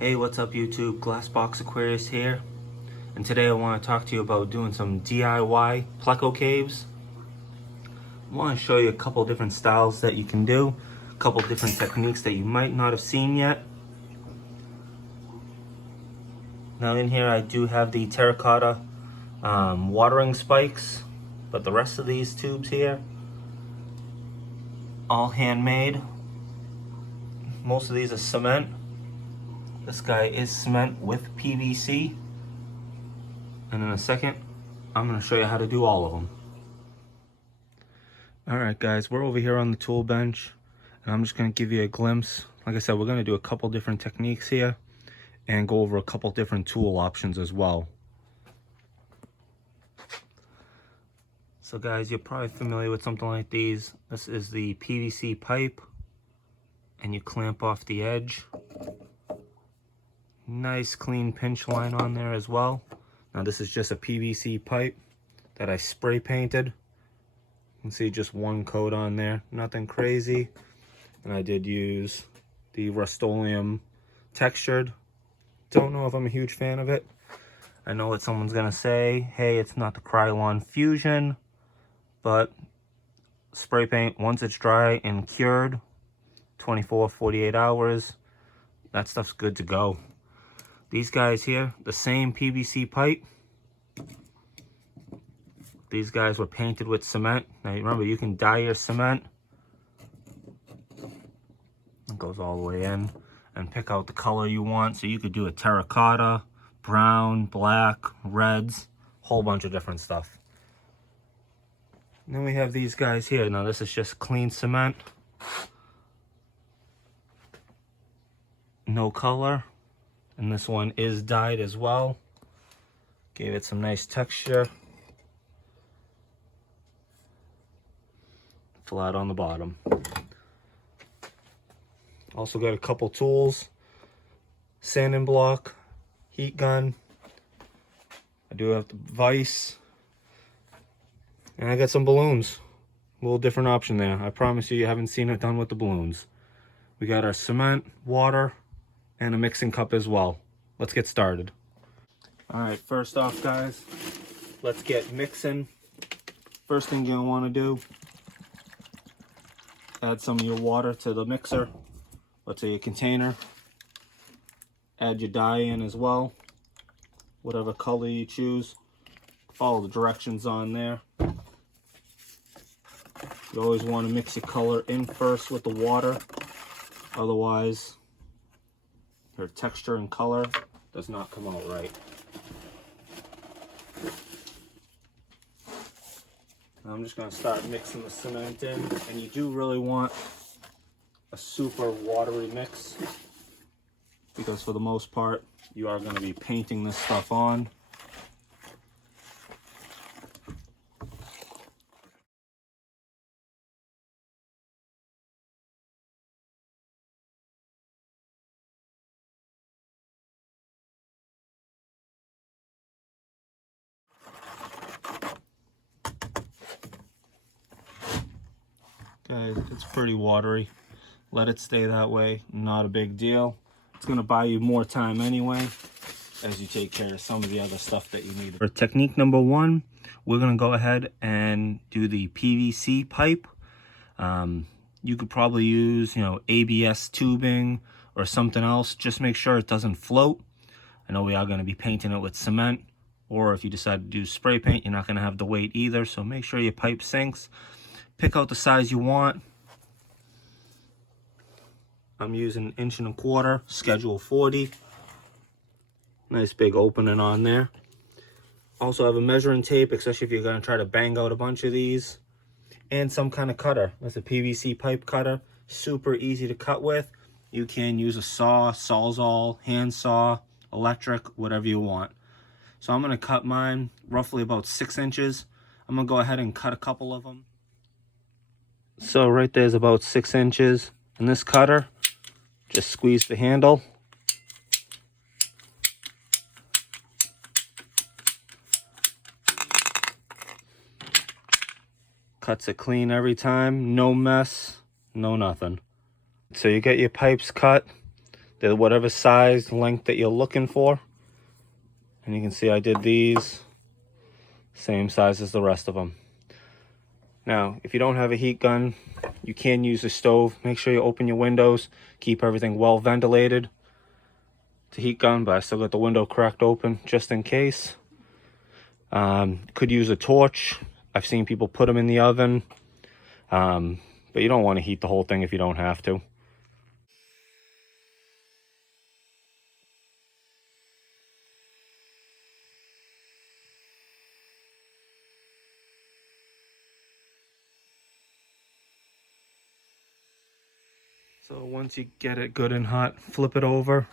Hey, what's up YouTube? Glassbox Aquarius here, and today I want to talk to you about doing some DIY Pleco caves. I want to show you a couple different styles that you can do, a couple different techniques that you might not have seen yet. Now in here I do have the terracotta watering spikes, but the rest of these tubes here, all handmade. Most of these are cement. This guy is cement with PVC. And in a second, I'm going to show you how to do all of them. Alright guys, we're over here on the tool bench, and I'm just going to give you a glimpse. Like I said, we're going to do a couple different techniques here, and go over a couple different tool options as well. So guys, you're probably familiar with something like these. This is the PVC pipe, and you clamp off the edge. Nice clean pinch line on there as well. Now this is just a PVC pipe that I spray painted. You can see just one coat on there, nothing crazy. And I did use the Rust-Oleum textured. Don't know if I'm a huge fan of it. I know what someone's gonna say, hey, it's not the Krylon Fusion, but spray paint, once it's dry and cured, 24, 48 hours, that stuff's good to go. These guys here, the same PVC pipe. These guys were painted with cement. Now remember, you can dye your cement. It goes all the way in. And pick out the color you want. So you could do a terracotta, brown, black, reds, whole bunch of different stuff. And then we have these guys here. Now this is just clean cement. No color. And this one is dyed as well. Gave it some nice texture. Flat on the bottom. Also got a couple tools. Sanding block, heat gun. I do have the vise. And I got some balloons. A little different option there. I promise you haven't seen it done with the balloons. We got our cement, water, and a mixing cup as well. Let's get started. Alright, first off guys, let's get mixing. First thing you're gonna want to do, add some of your water to the mixer, let's say your container. Add your dye in as well, whatever color you choose. Follow the directions on there. You always want to mix your color in first with the water, otherwise your texture and color does not come out right. I'm just going to start mixing the cement in, and you do really want a super watery mix, because for the most part you are going to be painting this stuff on. Guys, it's pretty watery. Let it stay that way, not a big deal. It's going to buy you more time anyway as you take care of some of the other stuff that you need. For technique number one, we're going to go ahead and do the PVC pipe. You could probably use, ABS tubing or something else. Just make sure it doesn't float. I know we are going to be painting it with cement, or if you decide to do spray paint, you're not going to have the weight either. So make sure your pipe sinks. Pick out the size you want. I'm using 1.25 inch, schedule 40. Nice big opening on there. Also have a measuring tape, especially if you're going to try to bang out a bunch of these. And some kind of cutter. That's a PVC pipe cutter. Super easy to cut with. You can use a saw, Sawzall, hand saw, electric, whatever you want. So I'm going to cut mine roughly about 6 inches. I'm going to go ahead and cut a couple of them. So right there's about 6 inches. And this cutter, just squeeze the handle. Cuts it clean every time, no mess, no nothing. So you get your pipes cut. They're whatever size, length that you're looking for. And you can see I did these same size as the rest of them. Now, if you don't have a heat gun, you can use a stove. Make sure you open your windows, keep everything well ventilated. It's a heat gun, but I still got the window cracked open just in case. Could use a torch. I've seen people put them in the oven, but you don't want to heat the whole thing if you don't have to. So once you get it good and hot, flip it over.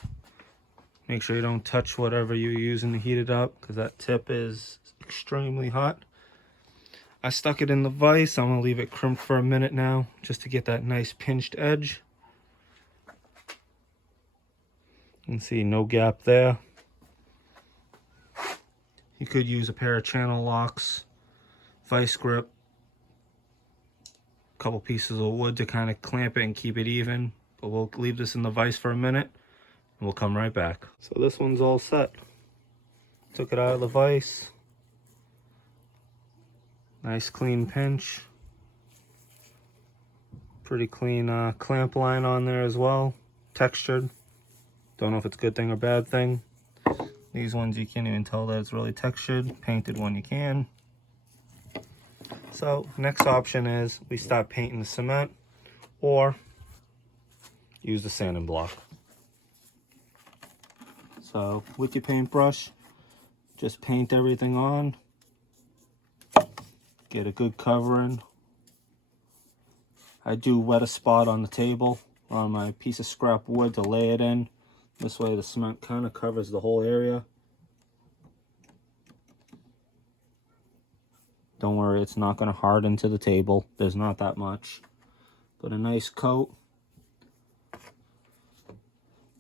Make sure you don't touch whatever you're using to heat it up, because that tip is extremely hot. I stuck it in the vise. I'm going to leave it crimped for a minute now, just to get that nice pinched edge. You can see no gap there. You could use a pair of channel locks, vice grip, a couple pieces of wood to kind of clamp it and keep it even. But we'll leave this in the vise for a minute and we'll come right back. So this one's all set. Took it out of the vise. Nice clean pinch. Pretty clean clamp line on there as well. Textured. Don't know if it's a good thing or bad thing. These ones you can't even tell that it's really textured. Painted one you can. So next option is we start painting the cement or use the sanding block. So with your paintbrush, just paint everything on. Get a good covering. I do wet a spot on the table on my piece of scrap wood to lay it in. This way the cement kind of covers the whole area. Don't worry, it's not going to harden to the table. There's not that much. But a nice coat.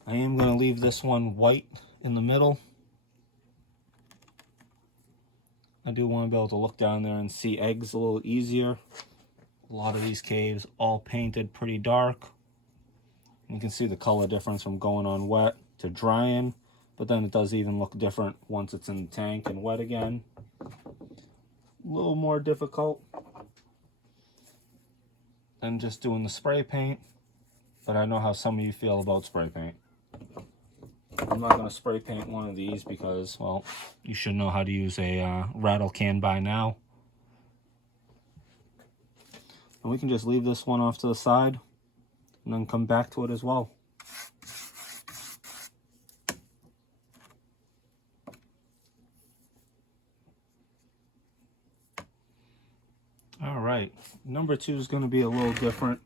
I am going to leave this one white in the middle. I do want to be able to look down there and see eggs a little easier. A lot of these caves all painted pretty dark. You can see the color difference from going on wet to drying, but then it does even look different once it's in the tank and wet again. A little more difficult than just doing the spray paint, but I know how some of you feel about spray paint. I'm not going to spray paint one of these because, well, you should know how to use a rattle can by now. And we can just leave this one off to the side and then come back to it as well. All right, number 2 is going to be a little different.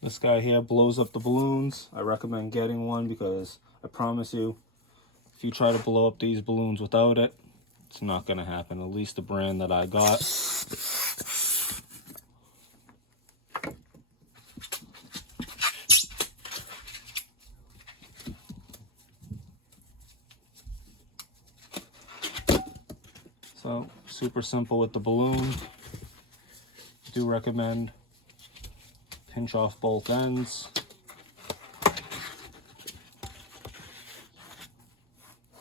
This guy here blows up the balloons. I recommend getting one because I promise you, if you try to blow up these balloons without it, it's not going to happen, at least the brand that I got. So, super simple with the balloon. Do recommend pinch off both ends.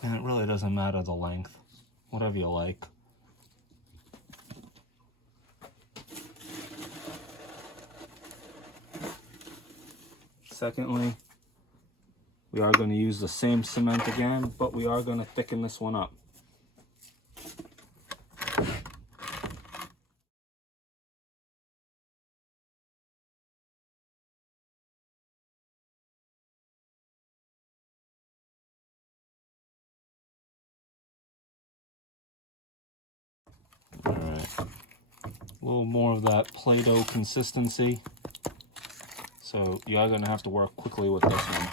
And it really doesn't matter the length, whatever you like. Secondly, we are going to use the same cement again, but we are going to thicken this one up. Alright, a little more of that Play-Doh consistency. So you are going to have to work quickly with this one.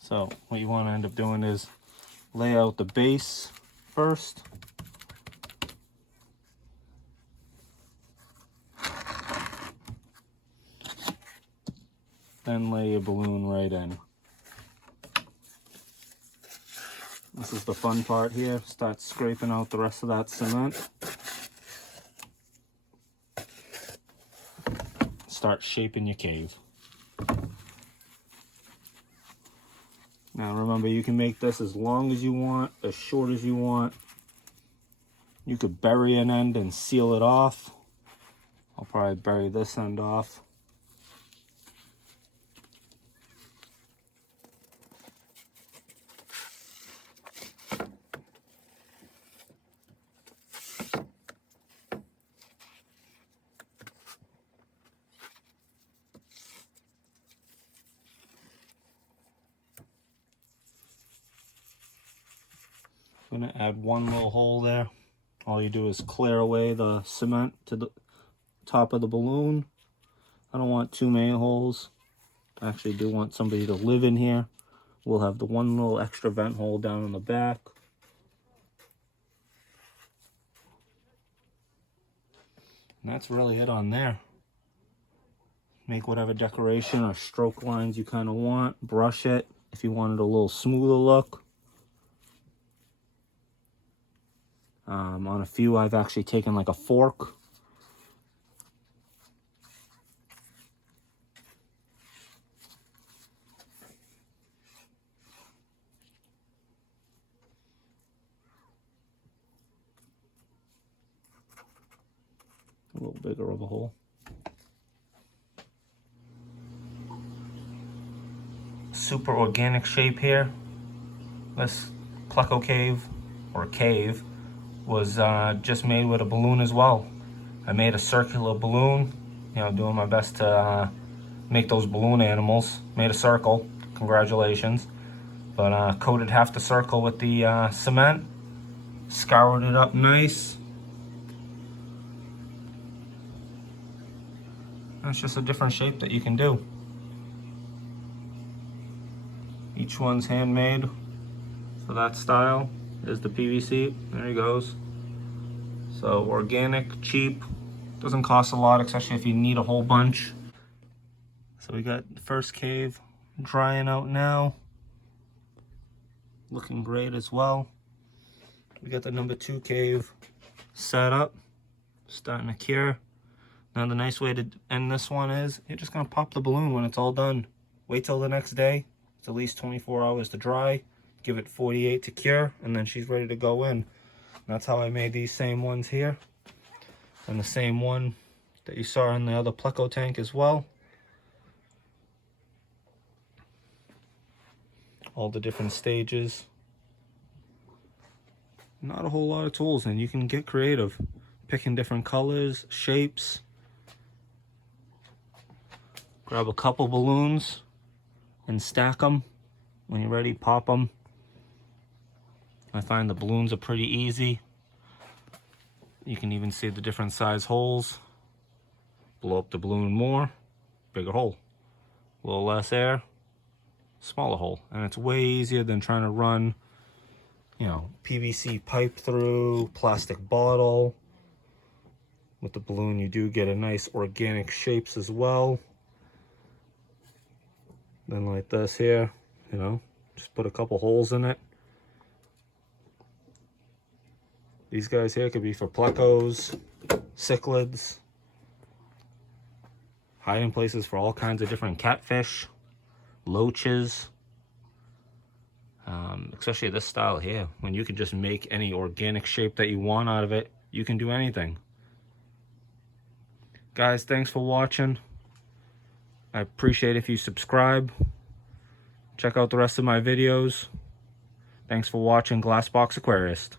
So what you want to end up doing is lay out the base first. then lay your balloon right in. This is the fun part here. Start scraping out the rest of that cement. Start shaping your cave. Now remember, you can make this as long as you want, as short as you want. You could bury an end and seal it off. I'll probably bury this end off. I'm going to add one little hole there. All you do is clear away the cement to the top of the balloon. I don't want too many holes. I actually do want somebody to live in here. We'll have the one little extra vent hole down in the back. And that's really it on there. Make whatever decoration or stroke lines you kind of want. Brush it if you wanted a little smoother look. On a few, I've actually taken like a fork. A little bigger of a hole. Super organic shape here. This Pleco cave, or cave, was just made with a balloon as well. I made a circular balloon, you know, doing my best to make those balloon animals. Made a circle, congratulations. But coated half the circle with the cement, scoured it up nice. It's just a different shape that you can do. Each one's handmade for that style. There's the PVC, there he goes. So organic, cheap, doesn't cost a lot, especially if you need a whole bunch. So we got the first cave drying out now. Looking great as well. We got the number 2 cave set up, starting to cure. Now the nice way to end this one is, you're just gonna pop the balloon when it's all done. Wait till the next day. It's at least 24 hours to dry. Give it 48 to cure, and then she's ready to go in. And that's how I made these same ones here. And the same one that you saw in the other Pleco tank as well. All the different stages. Not a whole lot of tools, and you can get creative. Picking different colors, shapes. Grab a couple balloons and stack them. When you're ready, pop them. I find the balloons are pretty easy. You can even see the different size holes. Blow up the balloon more, bigger hole. A little less air, smaller hole. And it's way easier than trying to run, you know, PVC pipe through, plastic bottle. With the balloon, you do get a nice organic shapes as well. Then like this here, you know, just put a couple holes in it. These guys here could be for plecos, cichlids, hiding places for all kinds of different catfish, loaches, especially this style here, when you can just make any organic shape that you want out of it. You can do anything. Guys, thanks for watching. I appreciate if you subscribe. Check out the rest of my videos. Thanks for watching Glassbox Aquarist.